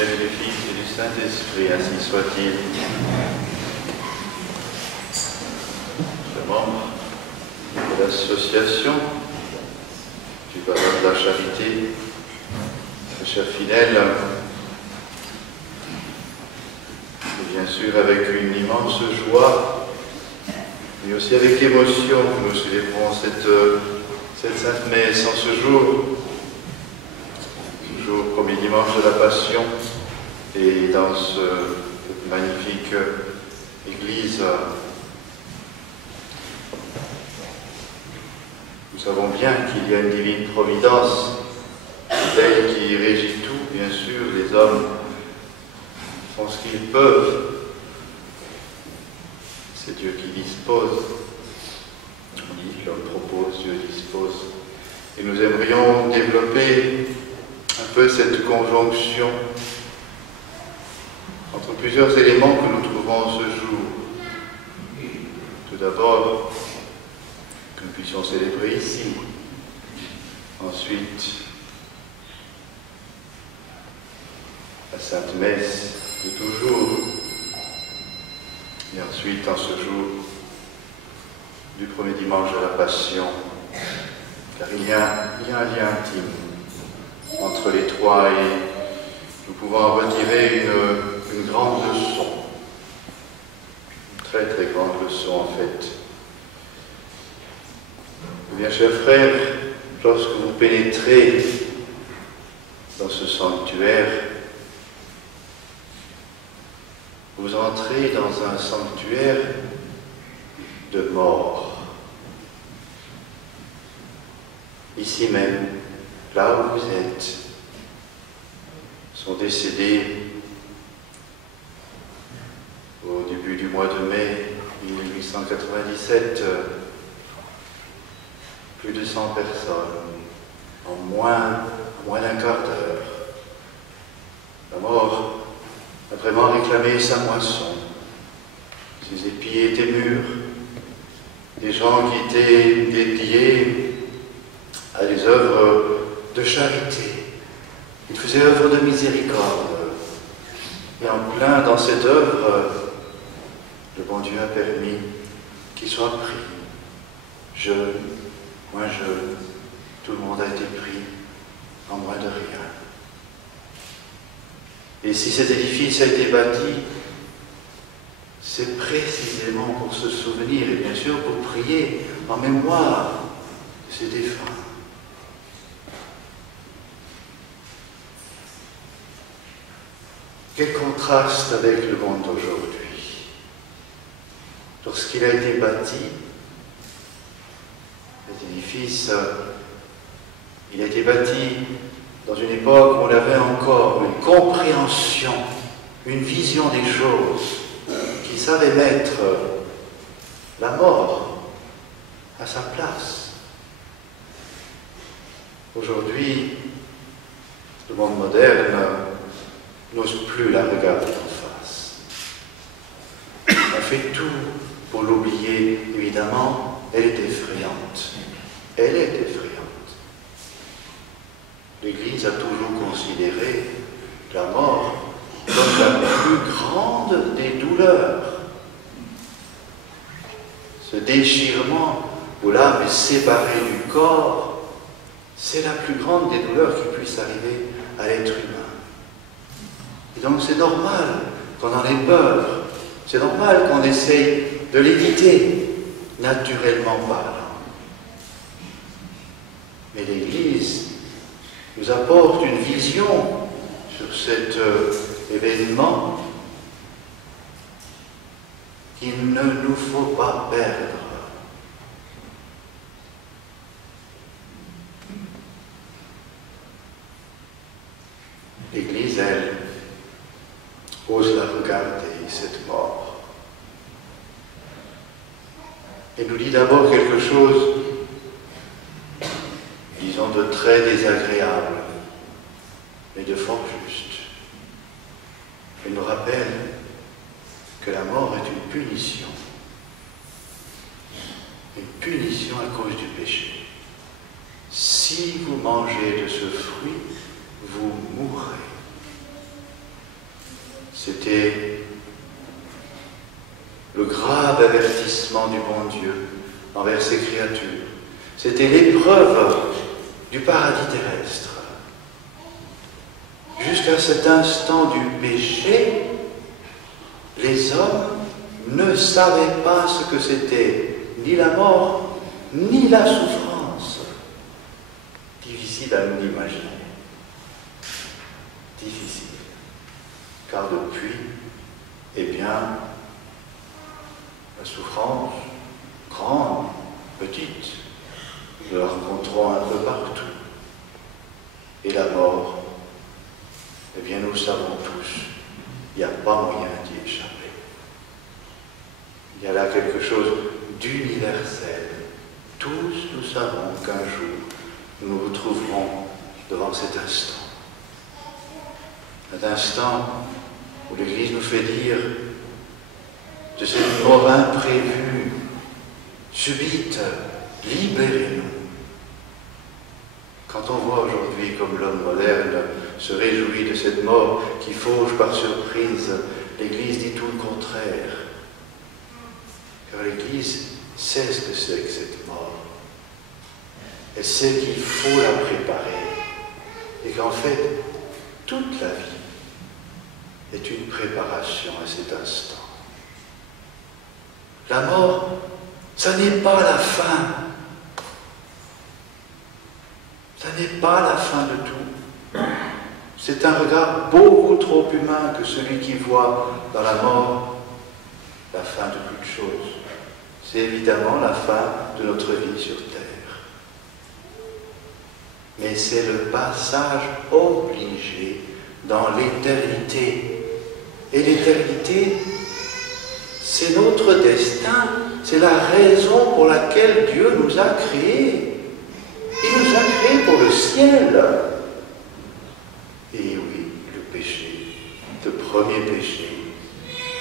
Père et du Fils et du Saint-Esprit, ainsi soit-il. Je suis membre de l'association du Baron de la Charité. Mes chers fidèles, et bien sûr avec une immense joie, mais aussi avec émotion, nous célébrons cette Sainte Messe en ce jour, premier dimanche de la Passion, et dans cette magnifique église, nous savons bien qu'il y a une divine providence, celle qui régit tout, bien sûr. Les hommes font ce qu'ils peuvent, c'est Dieu qui dispose. On dit, l'homme propose, Dieu dispose. Et nous aimerions développer un peu cette conjonction entre plusieurs éléments que nous trouvons ce jour. Tout d'abord, que nous puissions célébrer ici. Ensuite, la Sainte Messe de toujours. Et ensuite, en ce jour du premier dimanche de la Passion, car il y a un lien intime entre les trois, et nous pouvons en retirer une grande leçon, une très très grande leçon en fait. Eh bien, chers frères, lorsque vous pénétrez dans ce sanctuaire, vous entrez dans un sanctuaire de mort. Ici même, là où vous êtes, sont décédés au début du mois de mai 1897 plus de 100 personnes, en moins d'un quart d'heure. La mort a vraiment réclamé sa moisson. Ses épis étaient mûrs. Des gens qui étaient dédiés à des œuvres de charité. Ils faisaient œuvre de miséricorde. Et en plein dans cette œuvre, le bon Dieu a permis qu'il soit pris. Jeune, moins jeune, tout le monde a été pris en moins de rien. Et si cet édifice a été bâti, c'est précisément pour se souvenir et bien sûr pour prier en mémoire de ces défunts. Quel contraste avec le monde d'aujourd'hui. Lorsqu'il a été bâti, cet édifice, il a été bâti dans une époque où on avait encore une compréhension, une vision des choses, qui savait mettre la mort à sa place. Aujourd'hui, le monde moderne n'ose plus la regarder en face. On fait tout pour l'oublier, évidemment. Elle est effrayante. Elle est effrayante. L'Église a toujours considéré la mort comme la plus grande des douleurs. Ce déchirement où l'âme est séparée du corps, c'est la plus grande des douleurs qui puisse arriver à l'être humain. Et donc c'est normal qu'on en ait peur, c'est normal qu'on essaye de l'éviter, naturellement parlant. Mais l'Église nous apporte une vision sur cet événement qu'il ne nous faut pas perdre. L'Église, elle, ose la regarder, cette mort. Et nous dit d'abord quelque chose, disons, de très désagréable, mais de fort juste. Elle nous rappelle que la mort est une punition à cause du péché. Si vous mangez de ce fruit, vous mourrez. C'était le grave avertissement du bon Dieu envers ses créatures. C'était l'épreuve du paradis terrestre. Jusqu'à cet instant du péché, les hommes ne savaient pas ce que c'était, ni la mort, ni la souffrance. Difficile à nous imaginer. Difficile. Car depuis, eh bien, la souffrance, grande, petite, nous la rencontrons un peu partout. Et la mort, eh bien, nous savons tous, il n'y a pas moyen d'y échapper. Il y a là quelque chose d'universel. Tous nous savons qu'un jour, nous nous retrouverons devant cet instant. Cet instant où l'Église nous fait dire de cette mort imprévue, subite, libérez-nous. Quand on voit aujourd'hui comme l'homme moderne se réjouit de cette mort qui fauche par surprise, l'Église dit tout le contraire. Car l'Église sait ce que c'est que cette mort. Elle sait qu'il faut la préparer. Et qu'en fait, toute la vie est une préparation à cet instant. La mort, ça n'est pas la fin. Ça n'est pas la fin de tout. C'est un regard beaucoup trop humain que celui qui voit dans la mort la fin de toute chose. C'est évidemment la fin de notre vie sur terre. Mais c'est le passage obligé dans l'éternité. Et l'éternité, c'est notre destin, c'est la raison pour laquelle Dieu nous a créés. Il nous a créés pour le ciel. Et oui, le péché, le premier péché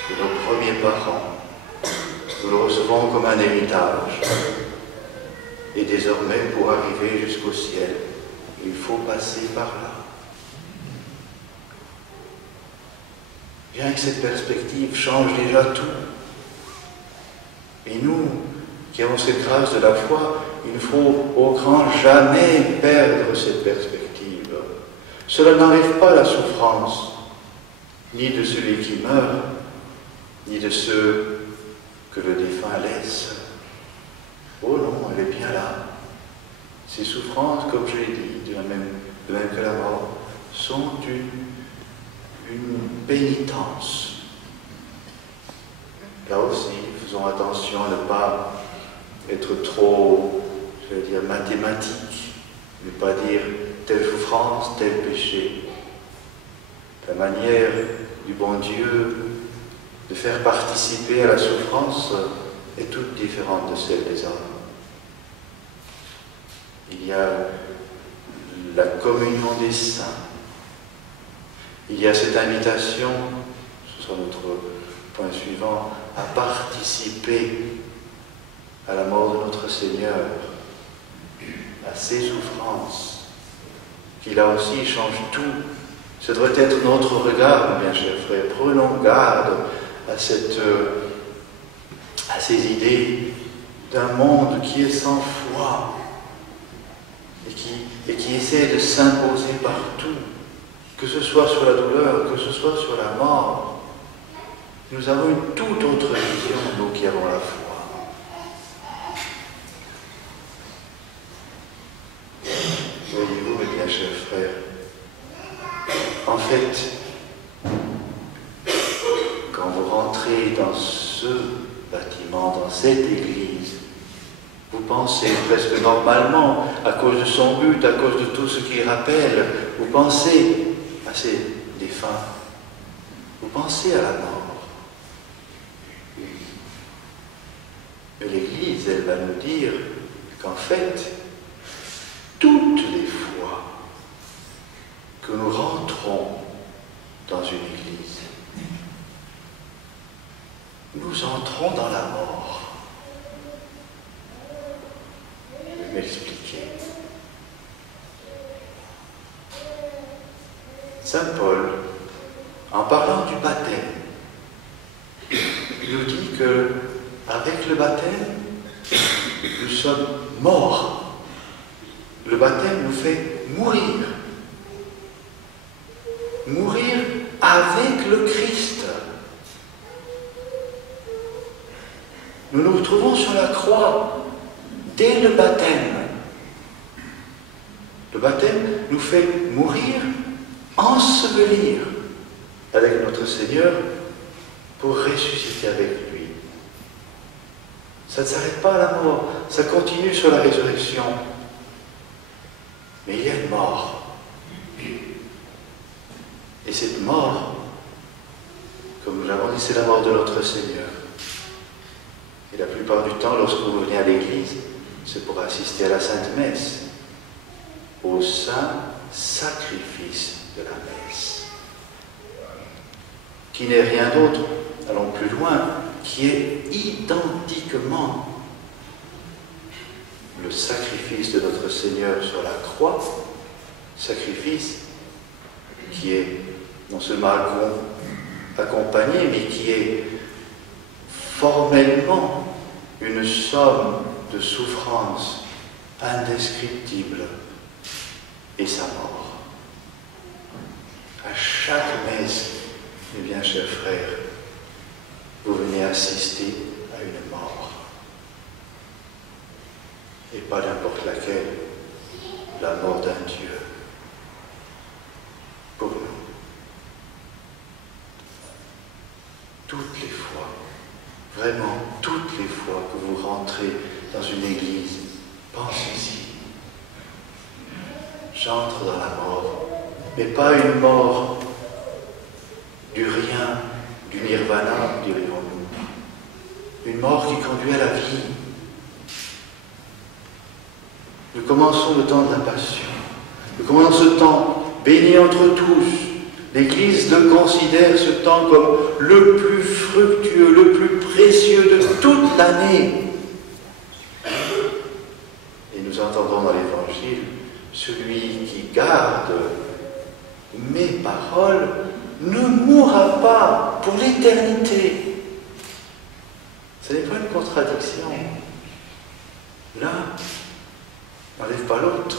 de nos premiers parents, nous le recevons comme un héritage. Et désormais, pour arriver jusqu'au ciel, il faut passer par là. Bien que cette perspective change déjà tout. Et nous, qui avons cette grâce de la foi, il ne faut au grand jamais perdre cette perspective. Cela n'arrive pas à la souffrance, ni de celui qui meurt, ni de ceux que le défunt laisse. Oh non, elle est bien là. Ces souffrances, comme je l'ai dit, de même que la mort, sont une pénitence. Là aussi, faisons attention à ne pas être trop, je vais dire, mathématique, ne pas dire telle souffrance, tel péché. La manière du bon Dieu de faire participer à la souffrance est toute différente de celle des hommes. Il y a la communion des saints. Il y a cette invitation, ce sera notre point suivant, à participer à la mort de notre Seigneur, à ses souffrances, qui là aussi changent tout. Ce devrait être notre regard, bien chers frères. Prenons garde à ces idées d'un monde qui est sans foi et qui essaie de s'imposer partout, que ce soit sur la douleur, que ce soit sur la mort. Nous avons une toute autre vision, nous qui avons la foi. Voyez-vous, mes bien chers frères, en fait, quand vous rentrez dans ce bâtiment, dans cette église, vous pensez presque normalement, à cause de son but, à cause de tout ce qu'il rappelle, vous pensez à ces défunts, vous pensez à la mort. Mais l'Église, elle va nous dire qu'en fait, toutes les fois que nous rentrons dans une église, nous entrons dans la mort. Je vais m'expliquer. Saint Paul, en parlant du baptême, il nous dit que avec le baptême, nous sommes morts. Le baptême nous fait mourir. Mourir avec le Christ. Nous nous retrouvons sur la croix dès le baptême. Le baptême nous fait mourir, ensevelir avec notre Seigneur pour ressusciter avec lui. Ça ne s'arrête pas à la mort, ça continue sur la résurrection. Mais il y a une mort. Et cette mort, comme nous l'avons dit, c'est la mort de notre Seigneur. Et la plupart du temps, lorsque vous venez à l'église, c'est pour assister à la Sainte Messe, au saint sacrifice de la messe, qui n'est rien d'autre, allons plus loin, qui est identiquement le sacrifice de notre Seigneur sur la croix, sacrifice qui est non seulement accompagné, mais qui est formellement une somme de souffrance indescriptible et sa mort. À chaque messe, mes bien chers frères, vous venez assister à une mort. Et pas n'importe laquelle, la mort d'un Dieu. Pour nous. Toutes les fois, vraiment toutes les fois que vous rentrez dans une église, pensez-y. J'entre dans la mort, mais pas une mort du rien, du nirvana, dirions-nous. Une mort qui conduit à la vie. Nous commençons le temps de la passion. Nous commençons ce temps béni entre tous. L'Église le considère ce temps comme le plus fructueux, le plus précieux de toute l'année. Et nous entendons dans l'Évangile, celui qui garde mes paroles ne mourra pas pour l'éternité. Ce n'est pas une contradiction. L'un n'enlève pas l'autre.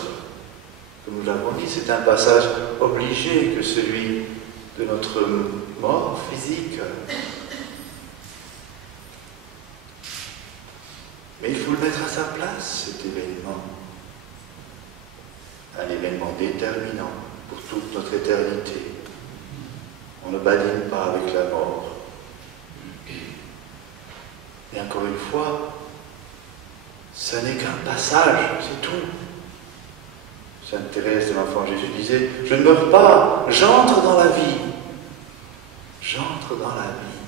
Comme nous l'avons dit, c'est un passage obligé que celui de notre mort physique. Mais il faut le mettre à sa place, cet événement. Un événement déterminant pour toute notre éternité. On ne badine pas avec la mort. Et encore une fois, ça n'est qu'un passage, c'est tout. Sainte Thérèse de l'Enfant Jésus disait, je ne meurs pas, j'entre dans la vie. J'entre dans la vie.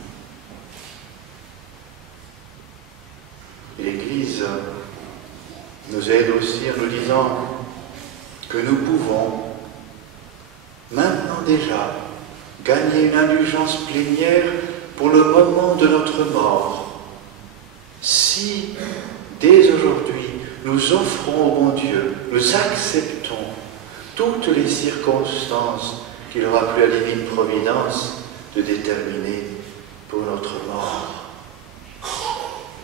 Et l'Église nous aide aussi en nous disant que nous pouvons, maintenant déjà, gagner une indulgence plénière pour le moment de notre mort. Si, dès aujourd'hui, nous offrons au bon Dieu, nous acceptons toutes les circonstances qu'il aura plu à la divine providence de déterminer pour notre mort.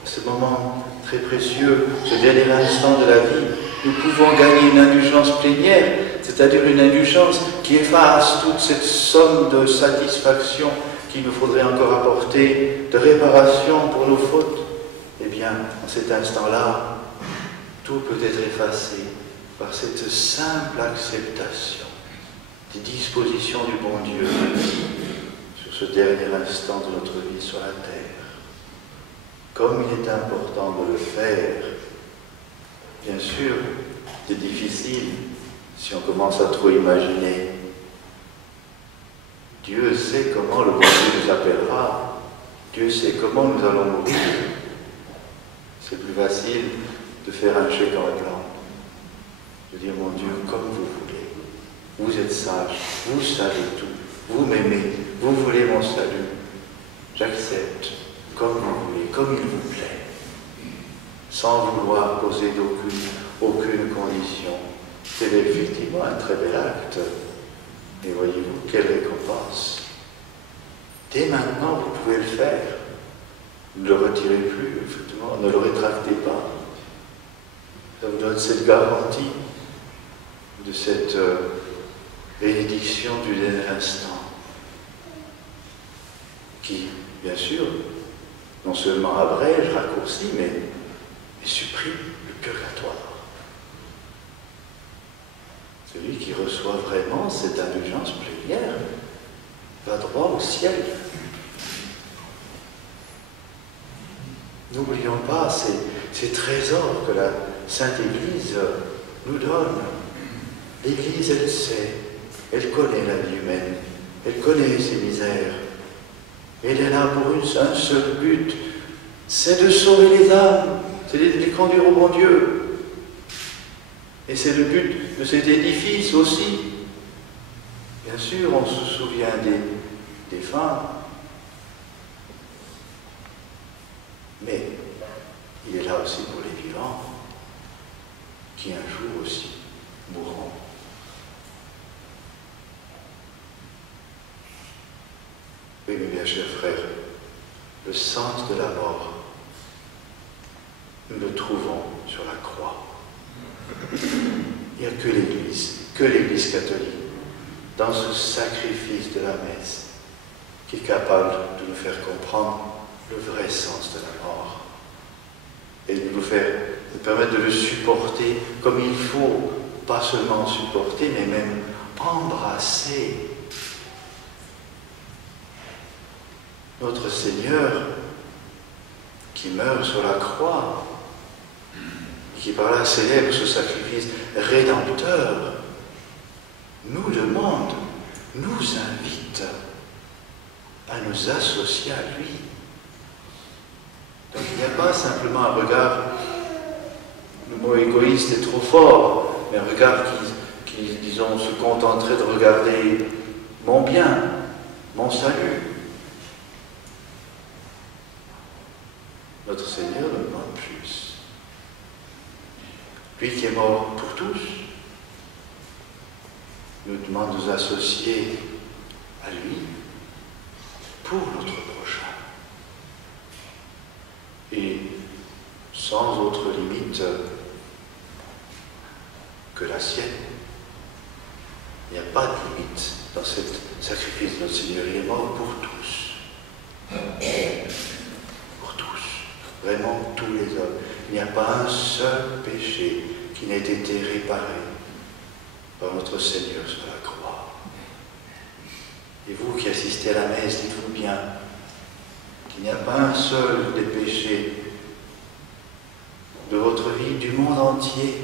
Ce moment très précieux, ce dernier instant de la vie, nous pouvons gagner une indulgence plénière, c'est-à-dire une indulgence qui efface toute cette somme de satisfaction qu'il nous faudrait encore apporter, de réparation pour nos fautes. Eh bien, en cet instant-là, tout peut être effacé par cette simple acceptation des dispositions du bon Dieu sur ce dernier instant de notre vie sur la terre. Comme il est important de le faire, bien sûr, c'est difficile si on commence à trop imaginer. Dieu sait comment le bon Dieu nous appellera, Dieu sait comment nous allons mourir. C'est plus facile de faire un chèque en blanc, de dire mon Dieu, comme vous voulez, vous êtes sage, vous savez tout, vous m'aimez, vous voulez mon salut, j'accepte comme vous voulez, comme il vous plaît, sans vouloir poser aucune condition. C'est effectivement un très bel acte, mais voyez-vous, quelle récompense. Dès maintenant, vous pouvez le faire. Ne le retirez plus, effectivement, ne le rétractez pas. Ça vous donne cette garantie de cette bénédiction du dernier instant, qui, bien sûr, non seulement abrège, raccourcit, mais supprime le purgatoire. Celui qui reçoit vraiment cette indulgence plénière va droit au ciel. N'oublions pas ces trésors que la Sainte Église nous donne. L'Église, elle sait, elle connaît la vie humaine, elle connaît ses misères. Elle est là pour un seul but, c'est de sauver les âmes, c'est de les conduire au bon Dieu. Et c'est le but de cet édifice aussi. Bien sûr, on se souvient des défunts, mais il est là aussi pour les vivants, qui un jour aussi mourront. Oui, mais bien chers frères, le sens de la mort, nous le trouvons sur la croix. Il n'y a que l'Église catholique, dans ce sacrifice de la messe, qui est capable de nous faire comprendre le vrai sens de la mort et de nous permettre de le supporter comme il faut, pas seulement supporter, mais même embrasser. Notre Seigneur, qui meurt sur la croix, et qui par là célèbre ce sacrifice rédempteur, nous demande, nous invite à nous associer à lui. Donc il n'y a pas simplement un regard, le mot égoïste est trop fort, mais un regard qui disons, se contenterait de regarder mon bien, mon salut. Notre Seigneur nous demande plus. Lui qui est mort pour tous, nous demande de nous associer à lui pour notre prochain. Et sans autre limite que la sienne. Il n'y a pas de limite dans ce sacrifice de notre Seigneur. Il est mort pour tous. Pour tous. Vraiment tous les hommes. Il n'y a pas un seul péché qui n'ait été réparé par notre Seigneur sur la croix. Et vous qui assistez à la messe, dites-vous bien qu'il n'y a pas un seul des péchés de votre vie, du monde entier,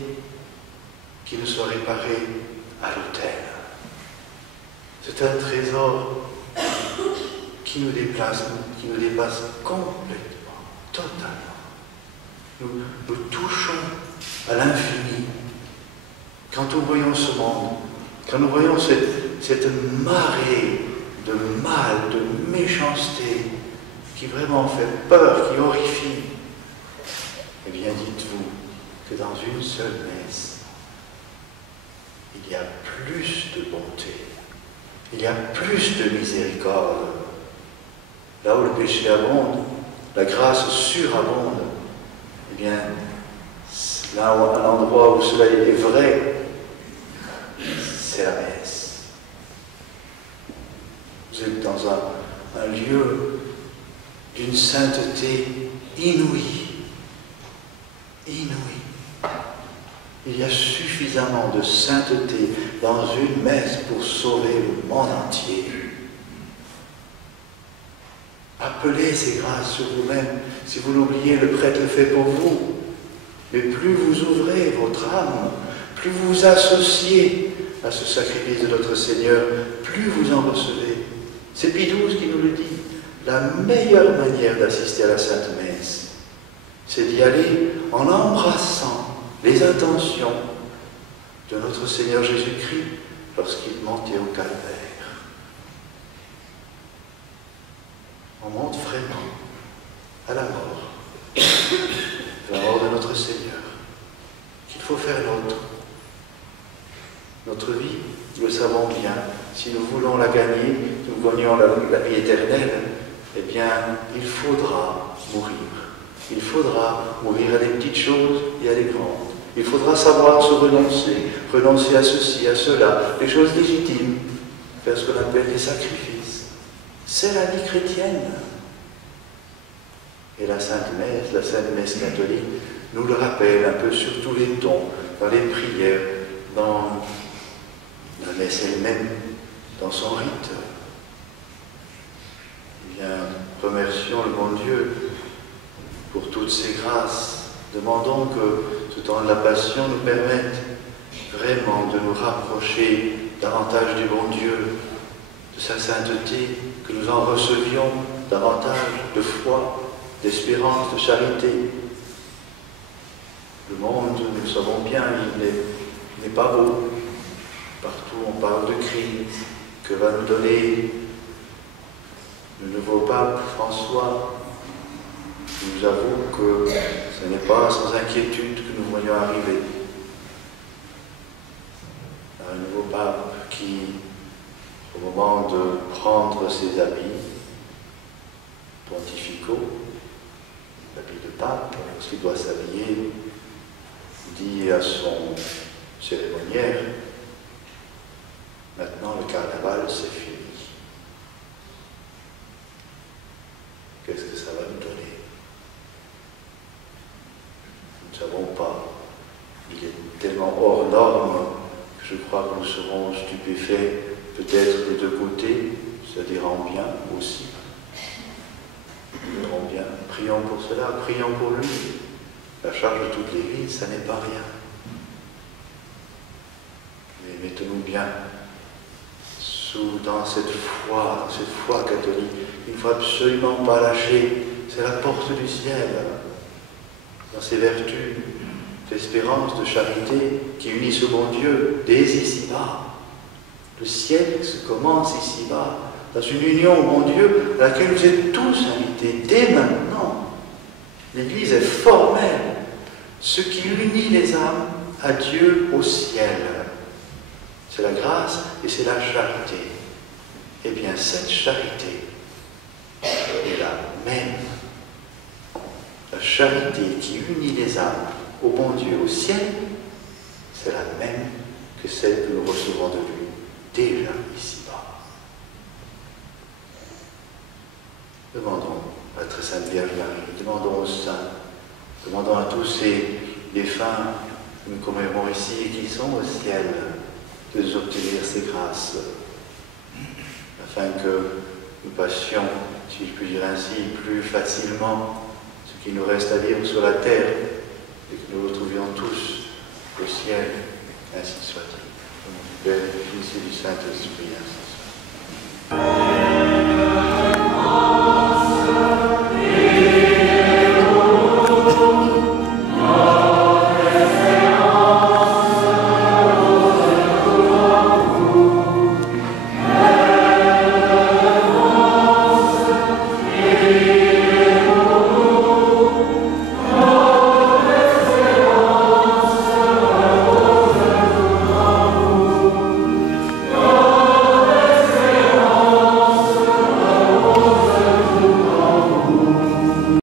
qui ne soit réparé à l'autel. C'est un trésor qui nous dépasse complètement, totalement. Nous touchons à l'infini. Quand nous voyons ce monde, quand nous voyons cette marée de mal, de méchanceté, qui vraiment fait peur, qui horrifie, eh bien dites-vous que dans une seule messe, il y a plus de bonté, il y a plus de miséricorde. Là où le péché abonde, la grâce surabonde. Eh bien, là à l'endroit où cela est vrai, c'est la messe. Vous êtes dans un lieu d'une sainteté inouïe. Inouïe. Il y a suffisamment de sainteté dans une messe pour sauver le monde entier. Appelez ces grâces sur vous-même. Si vous l'oubliez, le prêtre le fait pour vous. Mais plus vous ouvrez votre âme, plus vous vous associez à ce sacrifice de notre Seigneur, plus vous en recevez. C'est Pie XII qui nous le dit. La meilleure manière d'assister à la Sainte Messe, c'est d'y aller en embrassant les intentions de notre Seigneur Jésus-Christ lorsqu'il montait au calvaire. On monte vraiment à la mort de notre Seigneur, qu'il faut faire nôtre Notre vie, nous le savons bien, si nous voulons la gagner, si nous gagnons la vie éternelle, eh bien, il faudra mourir. Il faudra mourir à des petites choses et à des grandes. Il faudra savoir se renoncer à ceci, à cela, les choses légitimes, faire ce qu'on appelle des sacrifices. C'est la vie chrétienne. Et la Sainte Messe catholique, nous le rappelle un peu sur tous les tons, dans les prières, dans la messe elle-même, dans son rite. Eh bien, remercions le bon Dieu pour toutes ces grâces. Demandons que ce temps de la Passion nous permette vraiment de nous rapprocher davantage du bon Dieu, de sa sainteté, que nous en recevions davantage de foi, d'espérance, de charité. Le monde, nous le savons bien, il n'est pas beau. Partout on parle de crise. Que va nous donner le nouveau pape François? Je nous avoue que ce n'est pas sans inquiétude que nous voyons arriver. Un nouveau pape qui, au moment de prendre ses habits pontificaux, l'habit de pape, lorsqu'il doit s'habiller, dit à son cérémoniaire: maintenant le carnaval c'est fini. Qu'est-ce que ça va nous donner? Nous ne savons pas. Il est tellement hors norme que je crois que nous serons stupéfaits, peut-être des deux côtés, c'est-à-dire en bien aussi. Nous verrons bien. Prions pour cela, prions pour lui. La charge de toute l'Église, ça n'est pas rien. Mais mettons-nous bien dans cette foi catholique. Il ne faut absolument pas lâcher. C'est la porte du ciel. Dans ses vertus d'espérance, de charité, qui unissent au bon Dieu dès ici-bas. Le ciel se commence ici-bas, dans une union au bon Dieu à laquelle vous êtes tous invités dès maintenant. L'Église est formelle, ce qui unit les âmes à Dieu au ciel. C'est la grâce et c'est la charité. Eh bien, cette charité est la même. La charité qui unit les âmes au bon Dieu au ciel, c'est la même que celle que nous recevons de lui déjà ici-bas. Demandons à la très sainte Vierge Marie, demandons aux saints, demandons à tous ces défunts que nous commémorons ici et qui sont au ciel, de nous obtenir ces grâces, afin que nous passions, si je puis dire ainsi, plus facilement ce qu'il nous reste à vivre sur la terre et que nous retrouvions tous au ciel, ainsi soit-il. Au nom du Père, du Fils et du Saint-Esprit, ainsi soit.